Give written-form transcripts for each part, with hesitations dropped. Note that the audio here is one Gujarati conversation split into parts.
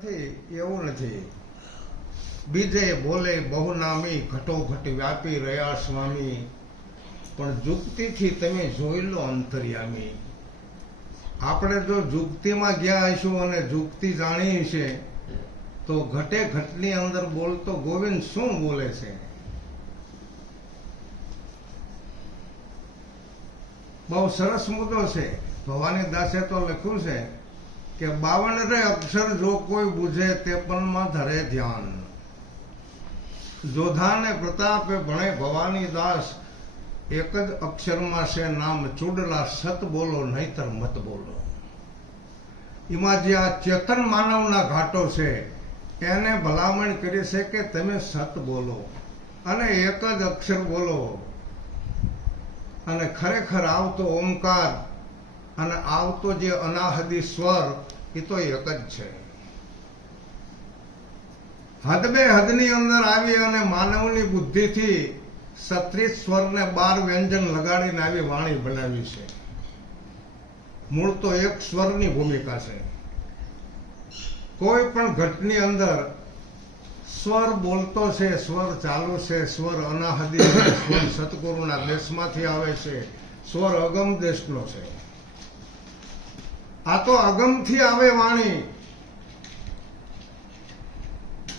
નથી એવું નથી. બીજે બોલે બહુનામી ઘટોઘટ વ્યાપી રહ્યા સ્વામી, પણ જુક્તિથી તમે જોઈ લો અંતર્યામી. આપણે જો જુક્તિમાં ગયા હશું અને જુક્તિ જાણી છે તો ઘટે ઘટની અંદર બોલતો ગોવિંદ શું બોલે છે. બહુ સરસ મુદ્દો છે. ભવાની દાસે તો લખ્યું છે કે 52 અક્ષર જો કોઈ બુঝે તે પણમાં ધરે ધ્યાન. જોધાને પ્રતાપે ભણે ભવાની દાસ, એક જ અક્ષરમાં છે નામ ચૂડલા, સત બોલો નહીતર મત બોલો. એમાં જે આ ચેતન માનવના ઘાટો છે એને ભલામણ કરી છે કે તમે સત બોલો અને એક જ અક્ષર બોલો. અને ખરેખર આવતો ઓમકાર અને આવતો જે અનાહદી સ્વર એ તો એક જ છે. હદ બે હદની અંદર આવી અને માનવની બુદ્ધિથી 36 સ્વરને 12 વ્યંજન લગાડીને આવી વાણી બનાવી છે. મૂળ તો એક સ્વરની ભૂમિકા છે. કોઈ પણ ઘટની અંદર સ્વર બોલતો છે, સ્વર ચાલુ છે, સ્વર અનાહદી છે, સ્વર સતગુરુના દેશમાંથી આવે છે, સ્વર અગમ દેશનો છે. આ તો અગમથી આવે વાણી,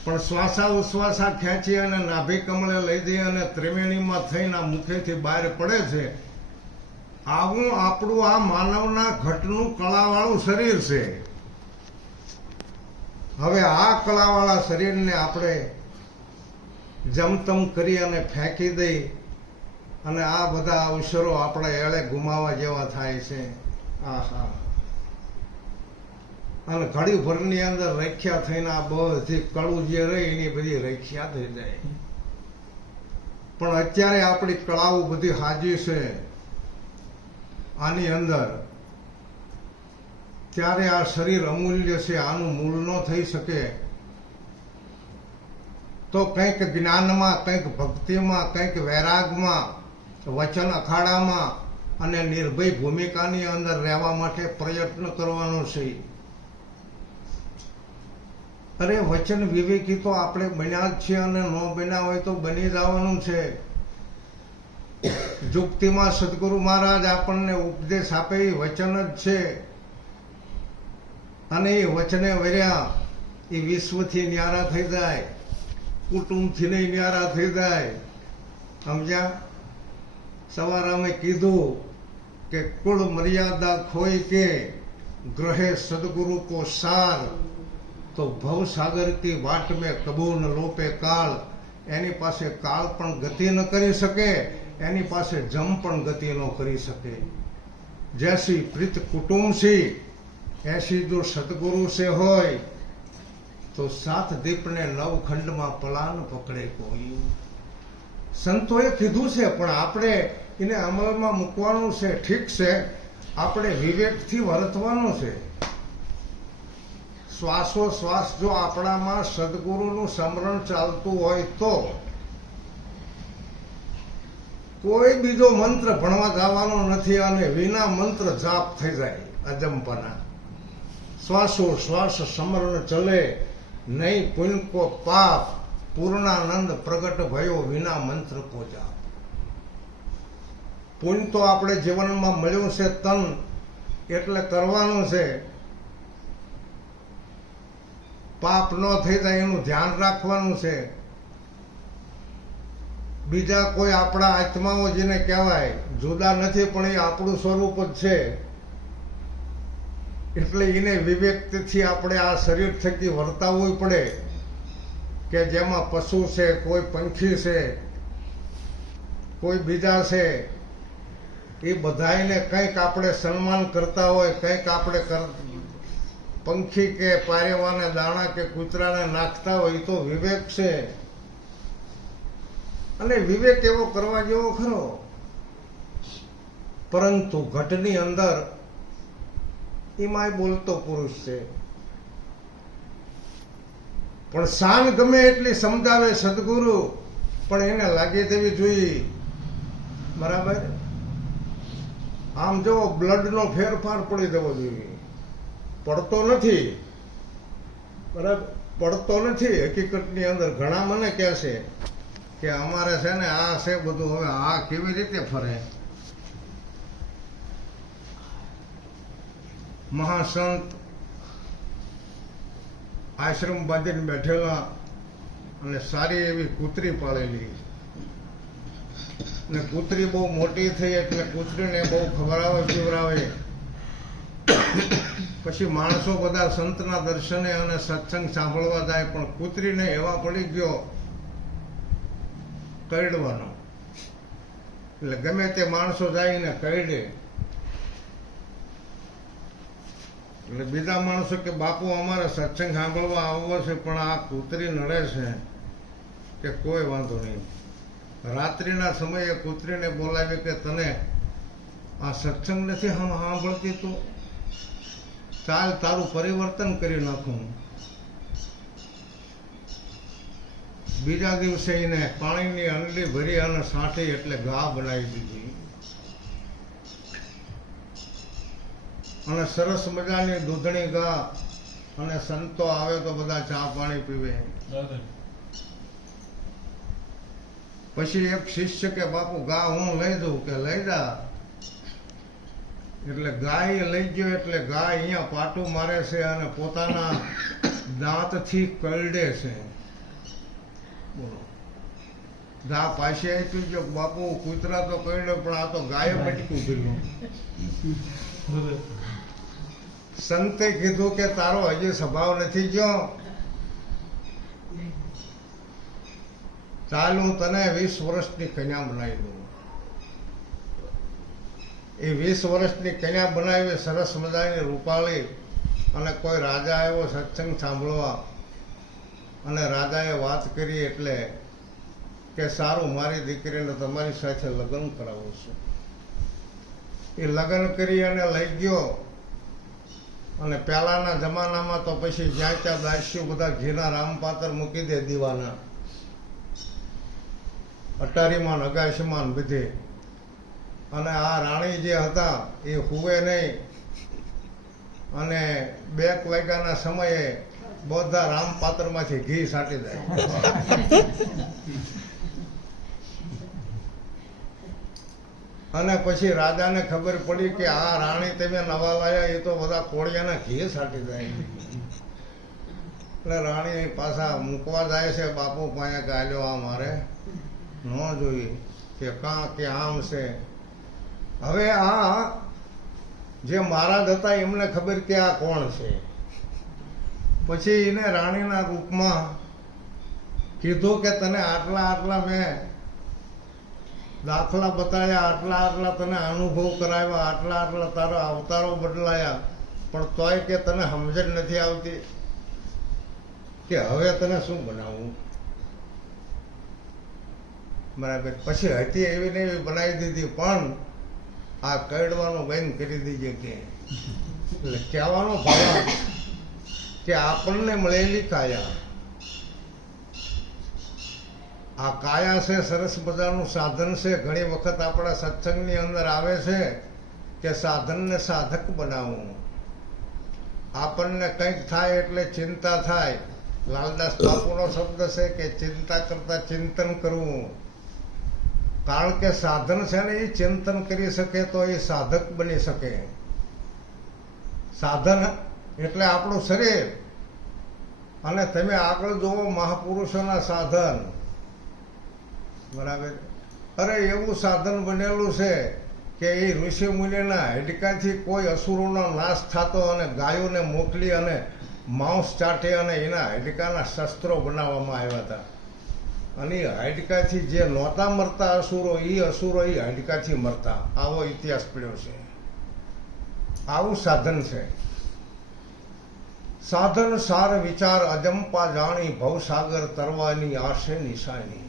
પણ શ્વાસા ઉશ્વાસા ખેંચી અને નાભી કમળે લઈ જઈ અને ત્રિવેણીમાં થઈને આ મુખેથી બહાર પડે છે. આવું આપણું આ માનવના ઘટનું કળાવાળું શરીર છે. હવે આ કળાવાળા શરીરને આપણે જમતમ કરી અને ફેંકી દઈ અને આ બધા અવસરો આપણા એળે ગુમાવા જેવા થાય છે. આહા. અને ઘડી ભરની અંદર રખ્યા થઈને આ બધી કળું જે રહી એની બધી રખ્યા થઈ જાય. પણ અત્યારે આપણી કળાઓ બધી હાજી છે આની અંદર, ત્યારે આ શરીર અમૂલ્ય છે. આનું મૂળ ન થઈ શકે તો કંઈક જ્ઞાનમાં, કંઈક ભક્તિમાં, કંઈક વૈરાગમાં, વચન અખાડામાં અને નિર્ભય ભૂમિકાની અંદર રહેવા માટે પ્રયત્ન કરવાનો છે. અરે વચન વિવેકી તો આપણે બન્યા જ છીએ અને ન બન્યા હોય તો બની જવાનું છે. જુક્તિમાં સદગુરુ મહારાજ આપણને ઉપદેશ આપે એ વચન જ છે. અને એ વચને વર્યા એ વિશ્વથી ન્યારા થઈ જાય, કુટુંબથી નહીં ન્યારા થઈ જાય. સમજ્યા? સવારે અમે કીધું કે કુળ મર્યાદા ખોઈ કે ગ્રહે સદગુરુ કો સાર, તો ભવ સાગર કી વાટ મેં કબૂ ન લોપે કાળ. એની પાસે કાળ પણ ગતિ ન કરી શકે, એની પાસે જમ પણ ગતિ ન કરી શકે. જૈસી પ્રીત કુટુંબ સી એસી જો સદગુરુ સે હોય, તો 7 દીપને 9 ખંડમાં પલાન પકડે કોઈ. સંતોએ કીધું છે પણ આપણે એને અમલમાં મૂકવાનું છે. ઠીક છે, આપણે વિવેકથી વર્તવાનું છે. શ્વાસોશ્વાસ જો આપણામાં સદગુરુનું સ્મરણ ચાલતું હોય તો કોઈ બીજો મંત્ર ભણવા જવાનો નથી અને વિના મંત્ર જાપ થઈ જાય અજંપના. શ્વાસોશ્વાસ સ્મરણ ચલે નહીં પુન કો પાપ, પૂર્ણાનંદ પ્રગટ ભયો વિના મંત્ર કો જાપ. પુણ્ય તો આપણે જીવનમાં મળ્યું છે તન એટલે કરવાનું છે. પાપ ન થઈ જાય એનું ધ્યાન રાખવાનું છે. બીજા કોઈ આપણા આત્માઓ જેને કહેવાય જુદા નથી, પણ એ આપણું સ્વરૂપ જ છે. એટલે એને વિવેકથી આપણે આ શરીર થકી વર્તાવવું પડે કે જેમાં પશુ છે, કોઈ પંખી છે, કોઈ બીજા છે, એ બધાને કંઈક આપણે સન્માન કરતા હોય, કંઈક આપણે પંખી કે પારેવાને દાણા કે કૂતરાને નાખતા હોય, એ તો વિવેક છે. અને વિવેક એવો કરવા જેવો ખરો. પરંતુ ઘટની અંદર એમાંય બોલતો પુરુષ છે. પણ શાન ગમે એટલી સમજાવે સદગુરુ, પણ એને લાગી દેવી જોઈએ. બરાબર? આમ જો બ્લડનો ફેરફાર પડી જવો જોઈએ. પડતો નથી બરાબર પડતો નથી હકીકતની અંદર. ઘણા મને કહે છે કે અમારે છે ને આ છે બધું, હવે આ કેવી રીતે ફરે. મહાસંત આશ્રમ બાંધીને બેઠેલા અને સારી એવી કૂતરી પાળેલી, ને કૂતરી બહુ મોટી થઈ એટલે કૂતરીને બહુ ખવડાવે પીવડાવે. પછી માણસો બધા સંતના દર્શને અને સત્સંગ સાંભળવા જાય, પણ કૂતરીને એવા પડી ગયો કરડવાનો. એટલે ગમે તે માણસો જાય ને કરડે. એટલે બીજા માણસો કે બાપુ અમારે સત્સંગ સાંભળવા આવવો છે, પણ આ કૂતરી નડે છે. કે કોઈ વાંધો નહીં. રાત્રિના સમયે કૂતરીને બોલાવી કે તને આ સત્સંગ નથી સાંભળતી, તું ચાલ તારું પરિવર્તન કરી નાખું. બીજા દિવસે એને પાણીની અંડલી ભરી અને સાંઠી એટલે ગા બનાવી દીધી. અને સરસ મજાની દૂધણી ગા. અને સંતો આવે તો બધા ચા પાણી પીવે. પછી એક શિષ્ય કે બાપુ ગા હું લઈ દઉં. કે લઈ જા. એટલે ગાય લઈ ગયો. એટલે ગાય અહીંયા પાટું મારે છે અને પોતાના દાંતથી કરડે છે. બોલો, ગા પાછી આપી ગયો. બાપુ કૂતરા તો કરડ્યો, પણ આ તો ગાય બટકું કર્યું. સંતે કીધું કે તારો હજી સ્વભાવ નથી ગયો, ચાલ હું તને 20 વર્ષની કન્યા બનાવી દઉં. એ 20 વર્ષની કન્યા બનાવી, સરસ મજાની રૂપાળી. અને કોઈ રાજા આવ્યો સત્સંગ સાંભળવા, અને રાજાએ વાત કરી એટલે કે સારું, મારી દીકરીને તમારી સાથે લગ્ન કરાવું છું. એ લગ્ન કરી અને લઈ ગયો. અને પહેલાના જમાનામાં તો પછી જ્યાં ત્યાં દાસ્યો બધા ઘીના રામપાત્ર મૂકી દે દીવાના, અટારીમાં અગાશીમાં બધે. અને આ રાણી જે હતા એ હુવે નહીં. અને 2 વાગ્યાના સમયે બધા રામપાત્રમાંથી ઘી છાંટી જાય. અને પછી રાજાને ખબર પડી કે આ રાણી તમે નવા લાયા, એ તો બધા કોળિયાના ઘી છાંટી જાય. એટલે રાણી પાછા મૂકવા જાય છે બાપુ પાસે કે આલ્યો આ મારે ન જોઈએ. કે કાં કે આમ છે. હવે આ જે મહારાજ હતા એમને ખબર કે આ કોણ છે. પછી એને રાણીના રૂપમાં કીધું કે તને આટલા આટલા મેં દાખલા બતાવ્યા, આટલા આટલા તને અનુભવ કરાવ્યા, આટલા આટલા તારા અવતારો બદલાયા, પણ તોય કે તને સમજણ નથી આવતી કે હવે તને શું બનાવવું. બરાબર. પછી હતી એવી ને એવી બનાવી દીધી, પણ આ કરડવાનું બંધ કરી દીજે. કે એટલે કહેવાનો ભાવ કે આપણને મળેલી કાયા, આ કાયા છે સરસ મજાનું સાધન છે. ઘણી વખત આપણા સત્સંગની અંદર આવે છે કે સાધનને સાધક બનાવવું. આપણને કંઈક થાય એટલે ચિંતા થાય. લાલદાસ બાપુનો શબ્દ છે કે ચિંતા કરતા ચિંતન કરવું. કારણ કે સાધન છે ને એ ચિંતન કરી શકે તો એ સાધક બની શકે. સાધન એટલે આપણું શરીર. અને તમે આગળ જુઓ મહાપુરુષોના સાધન. બરાબર. અરે એવું સાધન બનેલું છે કે એ ઋષિ મુનિના હાડકાથી કોઈ અસુરોનો નાશ થતો, અને ગાયોને મોકલી અને માંસ ચાટે અને એના હાડકાના શસ્ત્રો બનાવવામાં આવ્યા હતા. અને એ હાડકાથી જે નહોતા મરતા અસુરો એ હાડકાથી મરતા. આવો ઇતિહાસ પડ્યો છે. આવું સાધન છે. સાધન સાર વિચાર અજંપા જાણી, ભવસાગર તરવાની આશે નિશાની.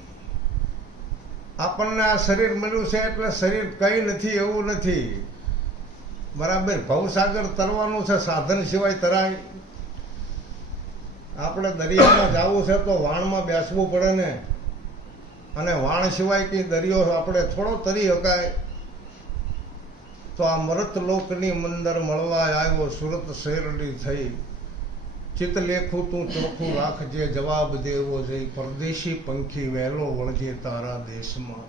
આપણને આ શરીર મળ્યું છે એટલે શરીર કંઈ નથી એવું નથી. બરાબર. ભવસાગર તરવાનું છે, સાધન સિવાય તરાય. આપણે દરિયામાં જવું છે તો વાણમાં બેસવું પડે ને. અને વાણ સિવાય કે દરિયો આપણે થોડો તરી શકાય. તો આ મરત લોકની મંદર મળવા આવ્યો, સુરત શેરડી થઈ. ચિત્ત લેખું તું ચોખ્ખું રાખજે, જવાબ દેવો જઈ પરદેશી પંખી વહેલો વળગે તારા દેશમાં.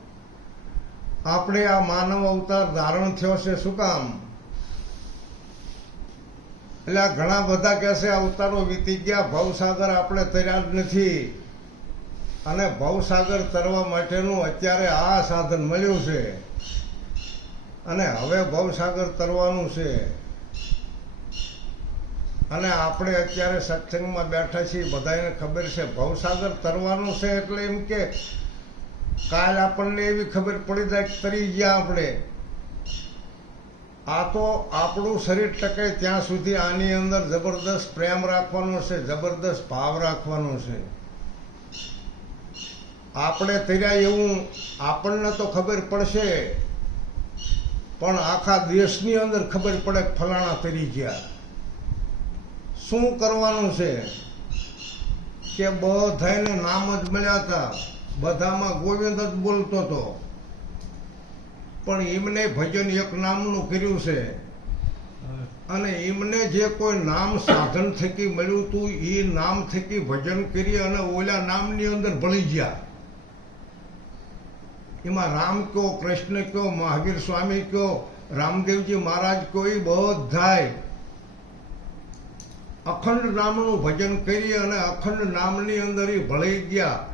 આપણે આ માનવ અવતાર ધારણ થયો છે શું કામ? એટલે આ ઘણા બધા કહેશે અવતારો વીતી ગયા, ભવસાગર આપણે તર્યા જ નથી. અને ભવસાગર તરવા માટેનું અત્યારે આ સાધન મળ્યું છે અને હવે ભવસાગર તરવાનું છે. અને આપણે અત્યારે સત્સંગમાં બેઠા છીએ, બધાને ખબર છે ભવસાગર તરવાનું છે. એટલે એમ કે કાલ આપણને એવી ખબર પડી જાય કે તરી ગયા આપણે. આ તો આપણું શરીર ટકે ત્યાં સુધી આની અંદર જબરદસ્ત પ્રેમ રાખવાનો છે, જબરદસ્ત ભાવ રાખવાનો છે. આપણે તર્યા એવું આપણને તો ખબર પડશે, પણ આખા દેશની અંદર ખબર પડે કે ફલાણા તરી ગયા. શું કરવાનું છે કે બધાને નામ જ મળ્યા હતા, બધામાં ગોવિંદ જ બોલતો હતો, પણ એમને ભજન એક નામનું કર્યું છે. અને એમને જે કોઈ નામ સાધન થકી મળ્યું હતું એ નામ થકી ભજન કરી અને ઓલા નામની અંદર ભળી ગયા. એમાં રામ કયો, કૃષ્ણ કયો, મહાવીર સ્વામી કયો, રામદેવજી મહારાજ કયો, એ બધાય અખંડ નામનું ભજન કરી અને અખંડ નામની અંદર એ ભળી ગયા.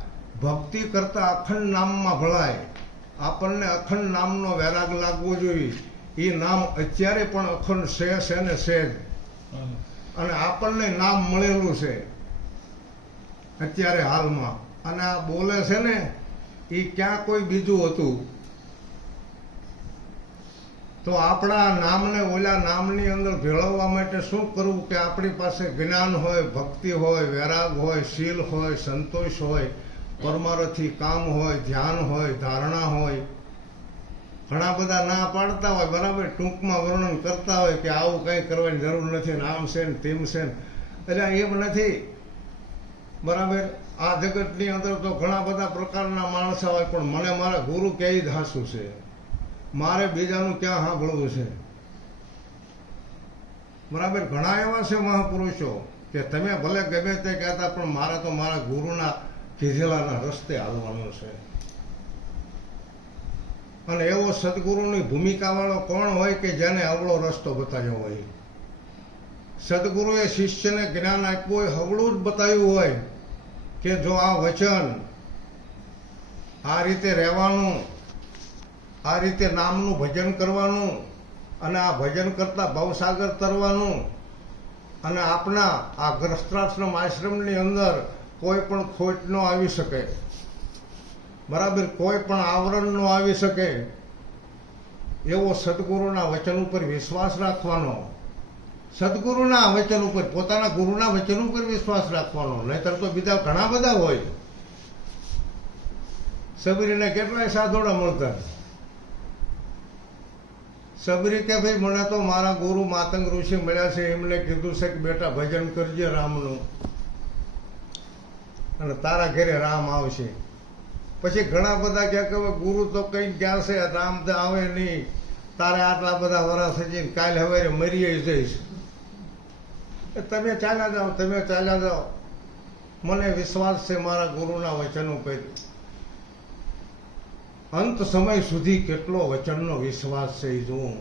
ભક્તિ કરતા અખંડ નામમાં ભળાય. આપણને અખંડ નામનો વૈરાગ લાગવો જોઈએ. એ નામ અત્યારે પણ અખંડ છે ને છે જ. અને આપણને નામ મળેલું છે અત્યારે હાલમાં. અને આ બોલે છે ને એ ક્યાં કોઈ બીજું હતું. તો આપણા નામને ઓલા નામની અંદર ભેળવવા માટે શું કરવું કે આપણી પાસે જ્ઞાન હોય, ભક્તિ હોય, વૈરાગ હોય, શીલ હોય, સંતોષ હોય, પરમારથી કામ હોય, ધ્યાન હોય, ધારણા હોય. ઘણા બધા ના પાડતા હોય, બરાબર, ટૂંકમાં વર્ણન કરતા હોય કે આવું કંઈ કરવાની જરૂર નથી ને આમ છે ને તેમ છે ને. એટલે એમ નથી, બરાબર. આ જગતની અંદર તો ઘણા બધા પ્રકારના માણસો હોય, પણ મને મારા ગુરુ ક્યાંય જ હાસું છે, મારે બીજાનું ક્યાં સાંભળવું છે, બરાબર. ઘણા એવા છે મહાપુરુષો કે તમે ભલે ગમે તે કહેતા, પણ મારે તો મારા ગુરુના કીધેલાના રસ્તે હાલવાનું છે. અને એવો સદગુરુની ભૂમિકા વાળો કોણ હોય કે જેને અવળો રસ્તો બતાવ્યો હોય? સદગુરુએ શિષ્યને જ્ઞાન આપ્યું હોય, હવળું જ બતાવ્યું હોય કે જો આ વચન, આ રીતે રહેવાનું, આ રીતે નામનું ભજન કરવાનું, અને આ ભજન કરતા ભવસાગર તરવાનું, અને આપણા આ ગ્રસ્તાશ્રમ આશ્રમની અંદર કોઈ પણ ખોટ ન આવી શકે, બરાબર, કોઈ પણ આવરણ ન આવી શકે, એવો સદગુરુના વચન ઉપર વિશ્વાસ રાખવાનો. સદગુરુના વચન ઉપર, પોતાના ગુરુના વચન ઉપર વિશ્વાસ રાખવાનો. નહીતર તો બીજા ઘણા બધા હોય. સબરીને કેટલાય સાધોડા મળતા. સબરી કે ભાઈ મને તો મારા ગુરુ માતંગ ઋષિ મળ્યા છે, એમને કીધું છે કે બેટા ભજન કરજે રામનું અને તારા ઘરે રામ આવશે. પછી ઘણા બધા કહે કે ગુરુ તો કઈ ગયા છે, રામ તો આવે નહીં, તારે આટલા બધા વરસ થઈ કાલે હવે મરીએ જઈશ. તમે ચાલ્યા જાઓ, તમે ચાલ્યા જાઓ, મને વિશ્વાસ છે મારા ગુરુના વચન ઉપર. અંત સમય સુધી કેટલો વચનનો વિશ્વાસ છે એ જોઉં.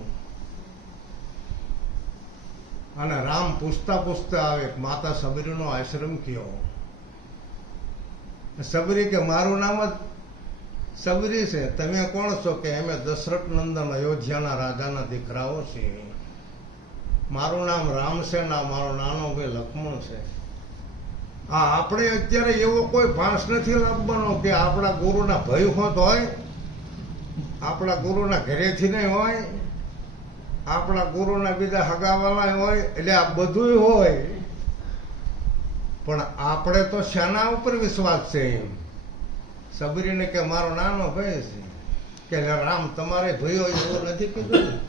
અને રામ પૂછતા પૂછતા આવે, માતા સબરીનો આશ્રમ કયો? સબરી કે મારું નામ જ સબરી છે. તમે કોણ છો? કે અમે દશરથ નંદન અયોધ્યાના રાજાના દીકરાઓ છીએ. મારું નામ રામ છે ને મારો નાનો ભાઈ લક્ષ્મણ છે. હા, આપણે અત્યારે એવો કોઈ ભાસ નથી લાવવાનો કે આપણા ગુરુના ભય હોત હોય, આપણા ગુરુના ઘરેથી નહીં હોય, આપણા ગુરુના બીજા હગાવાલા હોય, એટલે આ બધું હોય, પણ આપણે તો શાના ઉપર વિશ્વાસ છે? એમ સબરીને કે મારો નાનો ભાઈ છે. કે રામ તમારે ભયો એવું નથી કીધું?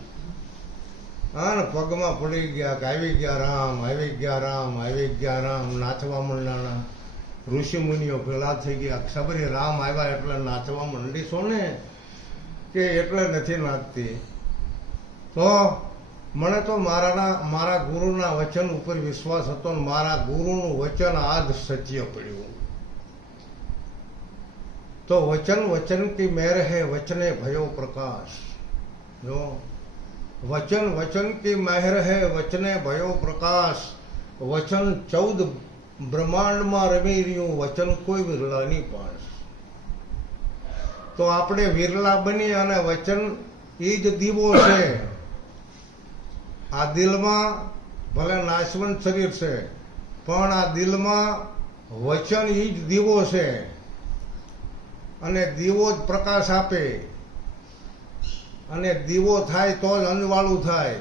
હા ને, પગમાં પડી ગયા કે આવી ગયા રામ, આવી ગયા રામ, આવી ગયા રામ, નાચવા માંડ્યા. ઋષિ મુનિઓ પેલા થઈ ગયા. સબરી રામ આવ્યા એટલે નાચવા માંડી છો ને? કે એટલે નથી નાચતી. તો મને તો મારા ગુરુના વચન ઉપર વિશ્વાસ હતો ને મારા ગુરુનું વચન આજ સત્ય પડ્યું. તો વચન વચન કી મેર હે વચને ભયો પ્રકાશ. જો વચન વચન કી મહેર હે વચને ભયો પ્રકાશ. વચન 14 બ્રહ્માંડમાં રમી રહ્યું, વચન કોઈ વિરલાની પાસ. તો આપણે વિરલા બની અને વચન એ જ દીવો છે. આ દિલમાં ભલે નાશવંત શરીર છે, પણ આ દિલમાં વચન એ જ દીવો છે. અને દીવો જ પ્રકાશ આપે, અને દીવો થાય તો જ અંજવાળું થાય,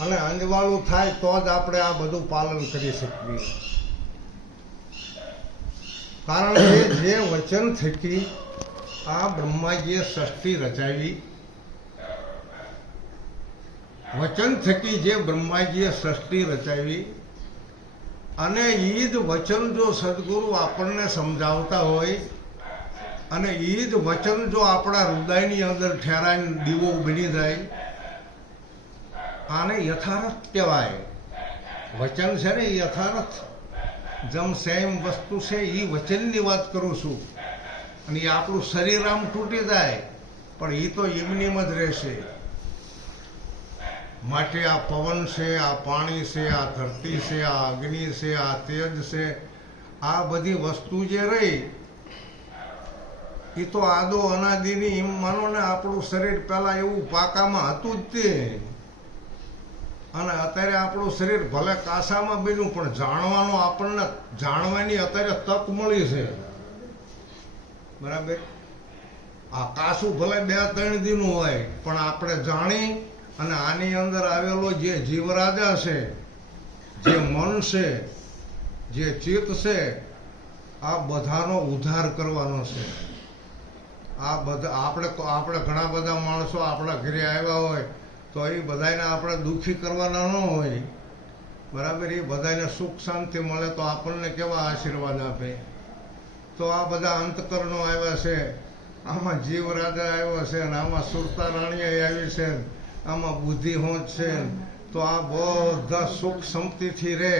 અને અંજવાળું થાય તો જ આપણે આ બધું પાલન કરી શકીએ. કારણ કે જે વચન થકી આ બ્રહ્માજીએ સૃષ્ટિ રચાવી, વચન થકી જે બ્રહ્માજીએ સૃષ્ટિ રચાવી, અને એ જ વચન જો સદગુરુ આપણને સમજાવતા હોય, અને એ જ વચન જો આપણા હૃદયની અંદર ઠેરાઈને દીવો બની જાય, આને યથાર્થ કહેવાય. વચન છે ને યથાર્થ, જેમ સેમ વસ્તુ છે એ વચનની વાત કરું છું. અને એ આપણું શરીર આમ તૂટી જાય, પણ એ તો એમનેમ જ રહેશે. માટે આ પવન છે, આ પાણી છે, આ ધરતી છે, આ અગ્નિ છે, આ તેજ છે, આ બધી વસ્તુ જે રહી એ તો આદો અનાદિની, એમ માનો ને આપણું શરીર પહેલા એવું પાકામાં હતું જ તે, અને અત્યારે આપણું શરીર ભલે કાસામાં બન્યું, પણ જાણવાનું આપણને જાણવાની અત્યારે તક મળી છે. બરાબર. આ કાસું ભલે 2-3 દિનનું હોય, પણ આપણે જાણી અને આની અંદર આવેલો જે જીવરાજા છે, જે મન છે, જે ચિત્ત છે, આ બધાનો ઉદ્ધાર કરવાનો છે. આ બધા આપણે ઘણા બધા માણસો આપણા ઘરે આવ્યા હોય તો એ બધાને આપણે દુઃખી કરવાના ન હોય. બરાબર. એ બધાને સુખ શાંતિ મળે તો આપણને કેવા આશીર્વાદ આપે. તો આ બધા અંતકરણો આવ્યા છે, આમાં જીવ રાજા આવ્યો છે, અને આમાં સુરતા રાણીએ આવી છે, આમાં બુદ્ધિ હોંચ છે. તો આ બધા સુખ સંપત્તિથી રહે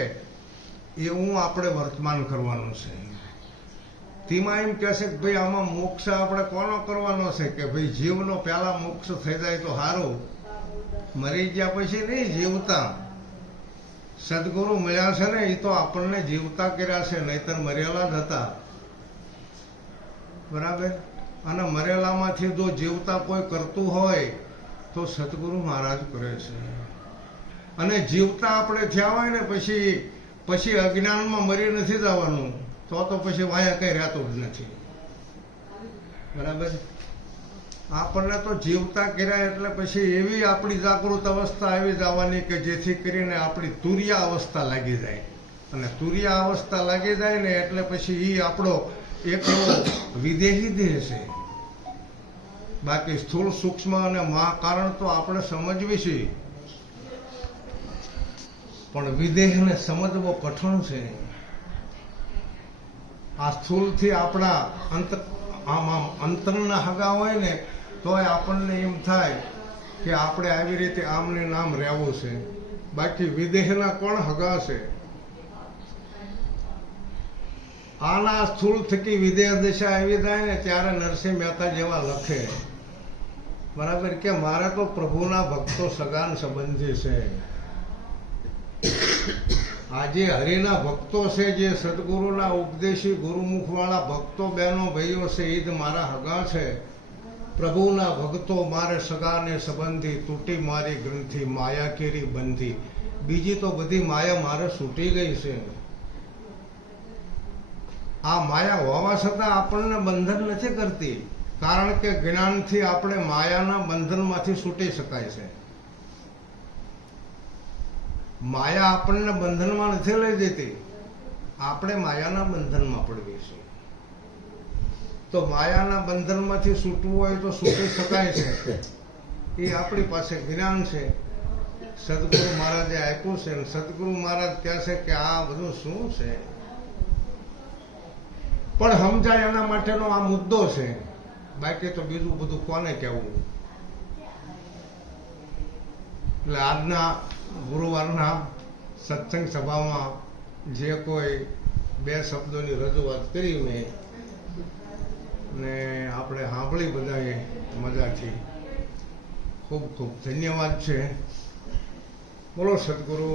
એવું આપણે વર્તમાન કરવાનું છે. તેમાં એમ કહે છે કે ભાઈ આમાં મોક્ષ આપણે કોનો કરવાનો છે, કે ભાઈ જીવનો પહેલા મોક્ષ થઈ જાય તો સારું, મરી ગયા પછી નહીં જીવતા. સદગુરુ મળ્યા છે ને એ તો આપણને જીવતા કર્યા છે, નહીતર મરેલા જ હતા. બરાબર. અને મરેલામાંથી જો જીવતા કોઈ કરતું હોય તો સદગુરુ મહારાજ કરે છે. અને જીવતા આપણે થયા હોય ને પછી અજ્ઞાનમાં મરી નથી જવાનું, તો પછી વાયા કઈ રહેતું જ નથી. બરાબર. આપણને તો જીવતા કર્યા એટલે પછી એવી આપણી જાગૃત અવસ્થા આવી જવાની કે જેથી કરીને આપણી તુરિયા અવસ્થા લાગી જાય. અને તુરિયા અવસ્થા લાગી જાય ને એટલે પછી એ આપણો એક એવો વિદેહી દેહ છે. બાકી સ્થૂળ સૂક્ષ્મ અને મહાકારણ તો આપણે સમજવી છે, પણ વિદેહને સમજવો કઠણ છે. આ સ્થૂળથી આપણા આમાં અંતરના હગા હોય ને તોય આપણને એમ થાય કે આપણે આવી રીતે આમને નામ રહેવું છે. બાકી વિદેહના કોણ હગા છે? આના સ્થૂળ થકી વિદેહ દશા આવી જાય ને ત્યારે નરસિંહ મહેતા જેવા લખે, બરાબર, કે મારે તો પ્રભુના ભક્તો સગાન સંબંધી છે. આજે હરિના ભક્તો છે, જે સદગુરુના ઉપદેશી ગુરુમુખવાળા ભક્તો બહેનો ભાઈઓ છે, એ જ મારા હગા છે. પ્રભુના ભક્તો મારે સગાને સંબંધી, તૂટી મારી ગ્રંથિ માયા કેરી બંધી. બીજી તો બધી માયા મારે છૂટી ગઈ છે. આ માયા હોવા છતાં આપણને બંધન નથી કરતી, કારણ કે જ્ઞાનથી આપણે માયાના બંધનમાંથી છૂટી શકાય છે. માયા આપણને બંધનમાં નથી લઈ દેતી, આપણે માયાના બંધનમાં પડવી છે. તો માયાના બંધનમાંથી છૂટવું હોય તો છૂટી શકાય છે. એ આપણી પાસે જ્ઞાન છે, સદગુરુ મહારાજે આપ્યું છે. સદગુરુ મહારાજ કહે છે કે આ બધું શું છે, પણ સમજાય એના માટેનો આ મુદ્દો છે. બાકી તો બીજું બધું કોને કહેવું? એટલે આજના ગુરુવારના સત્સંગ સભામાં જે કોઈ 2 શબ્દોની રજૂઆત કરી મેં ને આપણે સાંભળી બધાએ મજાથી. ખૂબ ખૂબ ધન્યવાદ છે. બોલો સદગુરુ.